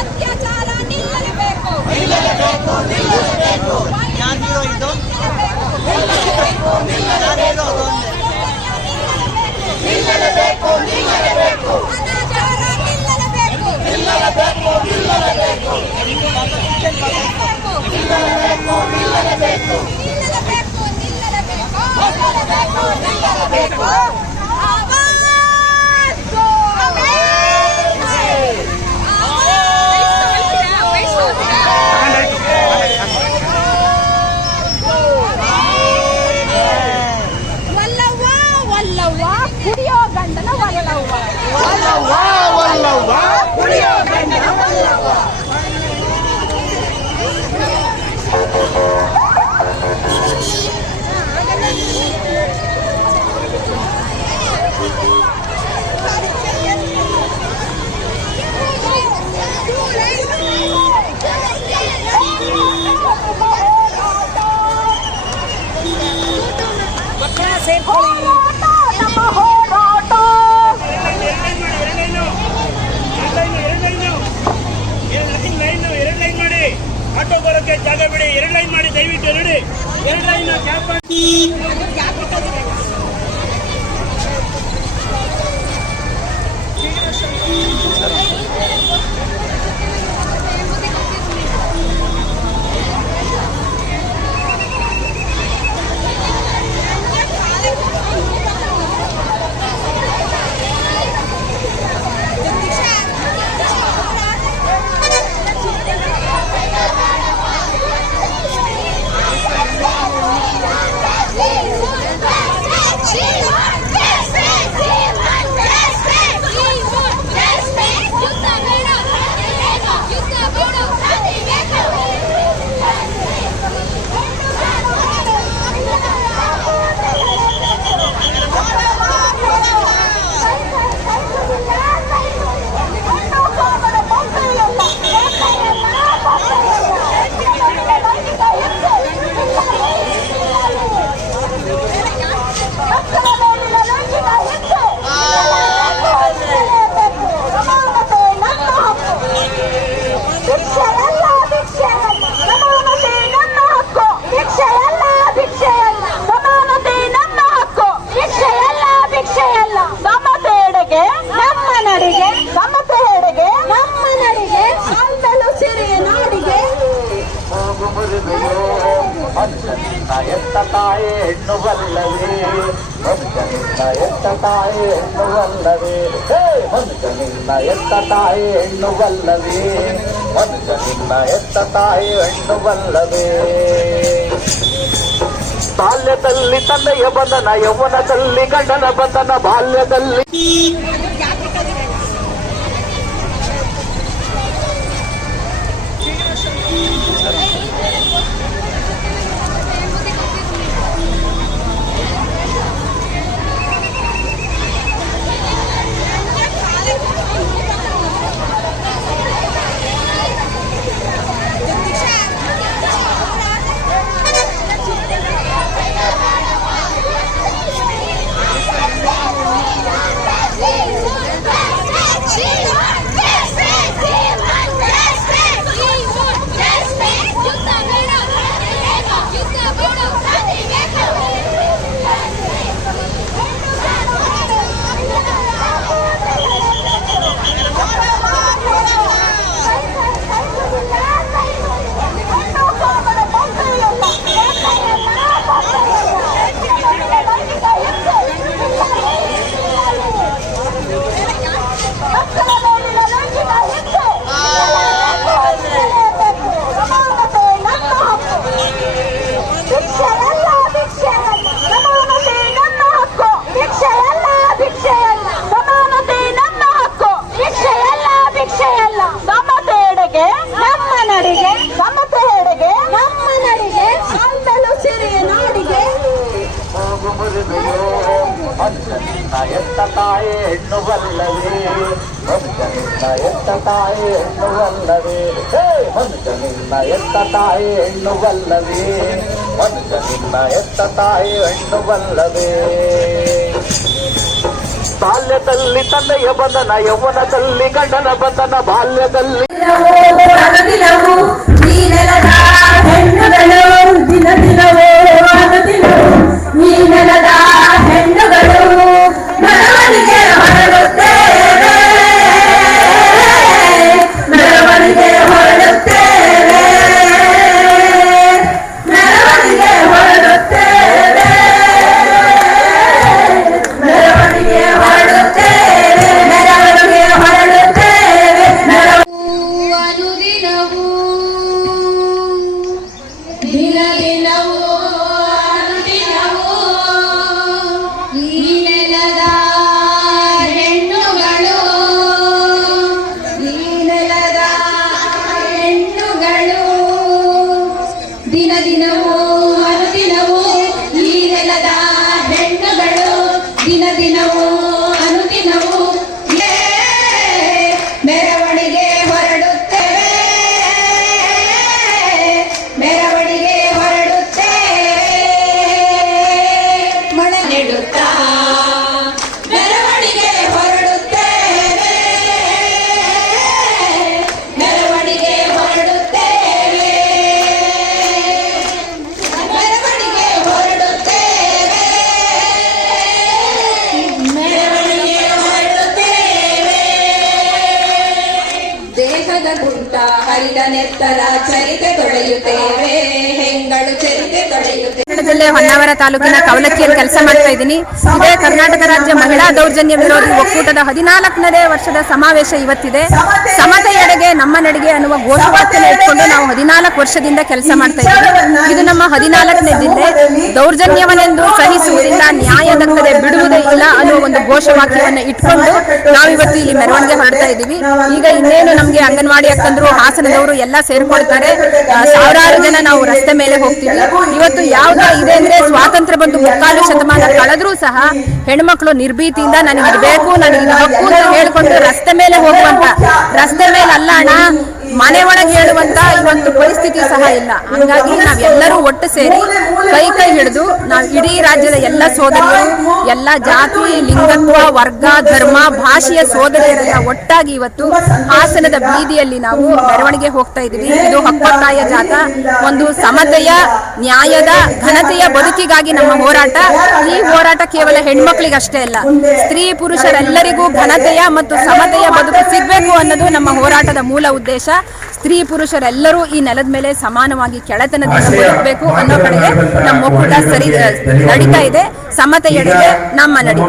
ಅತ್ಯಾಚಾರ ನಿಲ್ಲಲೇಬೇಕು. ಯಾರಿರೋ ಇದು ಅನಾಚಾರ ನಿಲ್ಲಲೇಬೇಕು. ಕುಡಿಯೋ ಗಂಡನ ವಲ್ಲವ್ವ, ಕುಡಿಯೋ ಗಂಡನ ವಲ್ಲವ್ವ. ಆಟೋ ಬರೋಕ್ಕೆ ಜಾಗ ಬಿಡಿ. 2 ಲೈನ್ ಮಾಡಿ ದಯವಿಟ್ಟು. 2 ಲೈನ್ ಗ್ಯಾಪ್ ಮಾಡಿ. ಎತ್ತ ತಾಯಿ ಹೆಣ್ಣು ಬಲ್ಲವೇ, ಮನುಷ್ಯನಿಂದ ಎತ್ತ ತಾಯಿ ಹೆಣ್ಣು ಬಲ್ಲವೇ, ಮನುಷ್ಯನಿಂದ ಎತ್ತ ತಾಯಿ ಹೆಣ್ಣು ಬಲ್ಲವೇ, ಮನುಷ್ಯನಿಂದ ಎತ್ತ ತಾಯಿ ಹೆಣ್ಣು ಬಲ್ಲವೇ. ಬಾಲ್ಯದಲ್ಲಿ ತಂದೆಯ ಬಂಧನ, ಯೌವನದಲ್ಲಿ ಗಂಡನ ಬಂಧನ, ಬಾಲ್ಯದಲ್ಲಿ ಮನುಷ್ಯನಿಂದ ಎತ್ತ ತಾಯಿ ಹೆಣ್ಣು ಬಲ್ಲವೇ, ಮನುಷ್ಯನಿಂದ ಎತ್ತ ತಾಯಿ ಹೆಣ್ಣು ಬಲ್ಲವೇ, ಮನುಷ್ಯನಿಂದ ಎತ್ತ ತಾಯಿ ಹೆಣ್ಣು ಬಲ್ಲವೇ, ಮನುಷ್ಯನಿಂದ ಎತ್ತ ತಾಯಿ ಹೆಣ್ಣು ಬಲ್ಲವೇ. ಬಾಲ್ಯದಲ್ಲಿ ತಂದೆಯ ಬಂಧನ, ಯೌವನದಲ್ಲಿ ಗಂಡನ ಬಂಧನ, ಬಾಲ್ಯದಲ್ಲಿ ಅನುದಿನವೂ ಈ ನೆಲದ ಹೆಣ್ಣುಗಳು ದಿನ ದಿನವೂ ಅನುದಿನವೂ ಈ ನೆಲದ ಹೆಣ್ಣುಗಳು ಮೆರವಣಿಗೆ ಹೊರಡುತ್ತೇವೆ, ಮೆರವಣಿಗೆ ಹೊರಡುತ್ತೇವೆ, ಮೆರವಣಿಗೆ ಹೊರಡುತ್ತೇವೆ, ಮೆರವಣಿಗೆ ಹೊರಡುತ್ತೇವೆ, ಮೆರವಣಿಗೆ ಹೊರಡುತ್ತೇವೆ, ಅನುದಿನವೂ ದಿನ ದಿನವೂ ಅನುದಿನವೂ ಈ ನೆಲದ ಹೆಣ್ಣುಗಳು, ಈ ನೆಲದ ಹೆಣ್ಣುಗಳು ದಿನ ದಿನವೂ ಅನುದಿನವೂ ಈ ನೆಲದ ಹೆಣ್ಣುಗಳು ದಿನ ದಿನವೂ ಅನುದಿನವೂ ಮೆರವಣಿಗೆ ಹೊರಡುತ್ತೇವೆ, ಮೆರವಣಿಗೆ ಹೊರಡುತ್ತೇವೆ, ಮಳೆ ನೆಡುತ್ತಾ ಮೆರವಣಿಗೆ ಹೊರಡುತ್ತೇವೆ, ಮೆರವಣಿಗೆ ಹೊರಡುತ್ತೇವೆ, ಮೆರವಣಿಗೆ ಹೊರಡುತ್ತೇವೆ, ಮೆರವಣಿಗೆ ಹೊರಡುತ್ತೇವೆ. ದೇಹದ ಗುಂಟ ಹರಿದ ನೆತ್ತರ ಚರಿತೆ ತೊಳೆಯುತ್ತೇವೆ, ಹೆಂಗಳು ಚರಿತೆ ತೊಳೆಯುತ್ತೇವೆ. ಜಿಲ್ಲೆ ಹೊನ್ನಾವರ ತಾಲೂಕಿನ ಕವಲಕ್ಕಿಯಲ್ಲಿ ಕೆಲಸ ಮಾಡ್ತಾ ಇದ್ದೀನಿ. ಇದೇ ಕರ್ನಾಟಕ ರಾಜ್ಯ ಮಹಿಳಾ ದೌರ್ಜನ್ಯ ವಿರೋಧಿ ಒಕ್ಕೂಟದ 14ನೇ ವರ್ಷದ ಸಮಾವೇಶ ಇವತ್ತಿದೆ. ಸಮತೆಯೆಡೆಗೆ ನಮ್ಮ ನಡಿಗೆ ಅನ್ನುವ ಘೋಷವಾಕ್ಯನ ಇಟ್ಕೊಂಡು ನಾವು 14 ವರ್ಷದಿಂದ ಕೆಲಸ ಮಾಡ್ತಾ ಇದ್ದೀವಿ. ಇದು ನಮ್ಮ 14ನೇ ಜಿಲ್ಲೆ. ದೌರ್ಜನ್ಯವನ್ನೆಂದು ಸಹಿಸುವುದಿಲ್ಲ, ನ್ಯಾಯ ದಕ್ಕದೆ ಬಿಡುವುದೇ ಇಲ್ಲ ಅನ್ನುವ ಒಂದು ಘೋಷವಾಕ್ಯವನ್ನು ಇಟ್ಕೊಂಡು ನಾವು ಇವತ್ತು ಇಲ್ಲಿ ಮೆರವಣಿಗೆ ಹೊರಡ್ತಾ ಇದ್ದೀವಿ. ಈಗ ಇನ್ನೇನು ನಮಗೆ ಅಂಗನವಾಡಿ ಅಕ್ಕಂದ್ರು, ಹಾಸನದವರು ಎಲ್ಲ ಸೇರ್ಕೊಳ್ತಾರೆ. ಸಾವಿರಾರು ಜನ ನಾವು ರಸ್ತೆ ಮೇಲೆ ಹೋಗ್ತೀವಿ. ಇವತ್ತು ಯಾವ್ದು ಇದೆ ಅಂದ್ರೆ ಸ್ವಾತಂತ್ರ್ಯ ಬಂದು 3/4 ಶತಮಾನ ಕಳೆದ್ರೂ ಸಹ ಹೆಣ್ಮಕ್ಳು ನಿರ್ಭೀತಿಯಿಂದ ನನಗೆ ಇದು ಬೇಕು, ನನಗೆ ಇದು ಹಕ್ಕು ಅಂತ ಹೇಳ್ಕೊಂಡು ರಸ್ತೆ ಮೇಲೆ ಹೋಗುವಂತ, ರಸ್ತೆ ಮೇಲೆ ಅಲ್ಲ ಅಣ್ಣ ಮನೆ ಒಳಗೆ ಹೇಳುವಂತ ಇವತ್ತು ಪರಿಸ್ಥಿತಿ ಸಹ ಇಲ್ಲ. ಹಾಗಾಗಿ ನಾವೆಲ್ಲರೂ ಒಟ್ಟು ಸೇರಿ ಕೈ ಕೈ ಹಿಡಿದು ನಾವು ಇಡೀ ರಾಜ್ಯದ ಎಲ್ಲ ಸೋದರಿಯರು, ಎಲ್ಲ ಜಾತಿ, ಲಿಂಗತ್ವ, ವರ್ಗ, ಧರ್ಮ, ಭಾಷೆಯ ಸೋದರಿಯರೆಲ್ಲ ಒಟ್ಟಾಗಿ ಇವತ್ತು ಹಾಸನದ ಬೀದಿಯಲ್ಲಿ ನಾವು ಮೆರವಣಿಗೆ ಹೋಗ್ತಾ ಇದ್ದೀವಿ. ಇದು ಹಕ್ಕೊತ್ತಾಯ ಜಾಥಾ, ಒಂದು ಸಮತೆಯ, ನ್ಯಾಯದ, ಘನತೆಯ ಬದುಕಿಗಾಗಿ ನಮ್ಮ ಹೋರಾಟ. ಈ ಹೋರಾಟ ಕೇವಲ ಹೆಣ್ಮಕ್ಳಿಗಷ್ಟೇ ಅಲ್ಲ, ಸ್ತ್ರೀ ಪುರುಷರೆಲ್ಲರಿಗೂ ಘನತೆಯ ಮತ್ತು ಸಮತೆಯ ಬದುಕು ಸಿಗಬೇಕು ಅನ್ನೋದು ನಮ್ಮ ಹೋರಾಟದ ಮೂಲ ಉದ್ದೇಶ. ಸ್ತ್ರೀ ಪುರುಷರೆಲ್ಲರೂ ಈ ನೆಲದ ಮೇಲೆ ಸಮಾನವಾಗಿ ಕೆಳತನದಿಂದ ಬದುಕಬೇಕು ಅನ್ನೋ ಕಡೆಗೆ ನಮ್ಮ ಒಕ್ಕೂಟ ನಡೀತಾ ಇದೆ. ಸಮತೆಯೆಡೆಗೆ ನಮ್ಮ ನಡಿ.